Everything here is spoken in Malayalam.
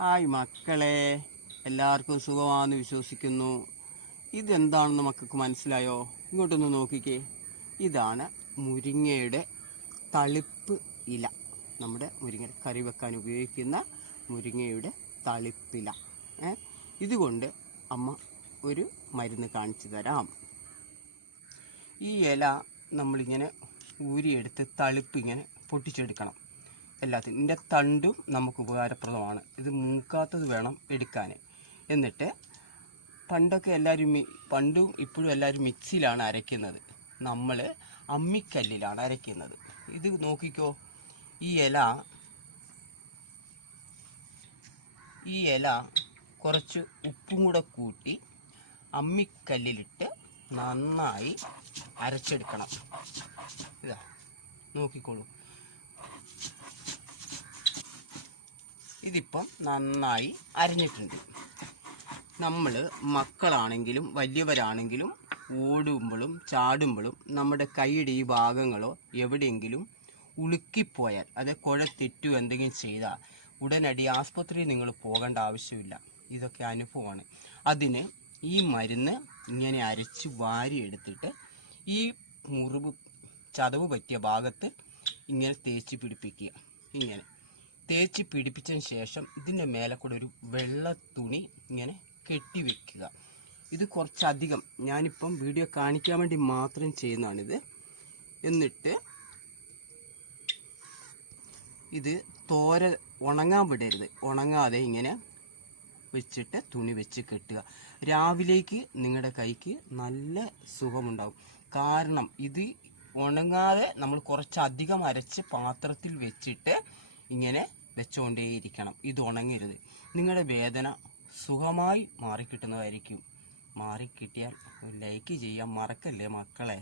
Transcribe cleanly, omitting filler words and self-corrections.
ഹായ് മക്കളെ, എല്ലാവർക്കും സുഖമാണെന്ന് വിശ്വസിക്കുന്നു. ഇതെന്താണെന്ന് മക്കൾക്ക് മനസ്സിലായോ? ഇങ്ങോട്ടൊന്ന് നോക്കിക്കേ. ഇതാണ് മുരിങ്ങയുടെ തളിപ്പ് ഇല. നമ്മുടെ മുരിങ്ങ കറി വെക്കാൻ ഉപയോഗിക്കുന്ന മുരിങ്ങയുടെ തളിപ്പില. ഇതുകൊണ്ട് അമ്മ ഒരു മരുന്ന് കാണിച്ചു തരാം. ഈ ഇല നമ്മളിങ്ങനെ ഊരിയെടുത്ത് തളിപ്പ് ഇങ്ങനെ പൊട്ടിച്ചെടുക്കണം. എല്ലാത്തിനും ഇതിൻ്റെ തണ്ടും നമുക്ക് ഉപകാരപ്രദമാണ്. ഇത് മൂക്കാത്തത് വേണം എടുക്കാൻ. എന്നിട്ട് പണ്ടും ഇപ്പോഴും എല്ലാവരും മിക്സിയിലാണ് അരയ്ക്കുന്നത്. നമ്മൾ അമ്മിക്കല്ലിലാണ് അരയ്ക്കുന്നത്. ഇത് നോക്കിക്കോ, ഈ ഇല കുറച്ച് ഉപ്പും കൂടെ കൂട്ടി അമ്മിക്കല്ലിലിട്ട് നന്നായി അരച്ചെടുക്കണം. ഇതാ നോക്കിക്കോളൂ, ഇതിപ്പം നന്നായി അരിഞ്ഞിട്ടുണ്ട്. നമ്മൾ മക്കളാണെങ്കിലും വലിയവരാണെങ്കിലും ഓടുമ്പോഴും ചാടുമ്പോഴും നമ്മുടെ കൈയുടെ ഈ ഭാഗങ്ങളോ എവിടെയെങ്കിലും ഉളുക്കിപ്പോയാൽ, അത് കുഴത്തെറ്റു എന്തെങ്കിലും ചെയ്താൽ ഉടനടി ആസ്പത്രിയിൽ നിങ്ങൾ പോകേണ്ട ആവശ്യമില്ല. ഇതൊക്കെ അനുഭവമാണ്. അതിന് ഈ മരുന്ന് ഇങ്ങനെ അരച്ച് വാരിയെടുത്തിട്ട് ഈ ചതവ് പറ്റിയ ഭാഗത്ത് ഇങ്ങനെ തേച്ച് പിടിപ്പിക്കുക. ഇങ്ങനെ തേച്ച് പിടിപ്പിച്ചതിന് ശേഷം ഇതിൻ്റെ മേലെ കൂടെ ഒരു വെള്ള തുണി ഇങ്ങനെ കെട്ടി വെക്കുക. ഇത് കുറച്ചധികം ഞാനിപ്പം വീഡിയോ കാണിക്കാൻ വേണ്ടി മാത്രം ചെയ്യുന്നതാണിത്. എന്നിട്ട് ഇത് ഉണങ്ങാൻ വിടരുത്. ഉണങ്ങാതെ ഇങ്ങനെ വെച്ചിട്ട് തുണി വെച്ച് കെട്ടുക. രാവിലേക്ക് നിങ്ങളുടെ കൈക്ക് നല്ല സുഖമുണ്ടാകും. കാരണം ഇത് ഉണങ്ങാതെ നമ്മൾ കുറച്ചധികം അരച്ച് പാത്രത്തിൽ വെച്ചിട്ട് ഇങ്ങനെ വെച്ചുകൊണ്ടേയിരിക്കണം. ഇത് ഉണങ്ങരുത്. നിങ്ങളുടെ വേദന സുഖമായി മാറിക്കിട്ടുന്നതായിരിക്കും. മാറിക്കിട്ടിയാൽ ഒരു ലൈക്ക് ചെയ്യാൻ മറക്കല്ലേ മക്കളെ.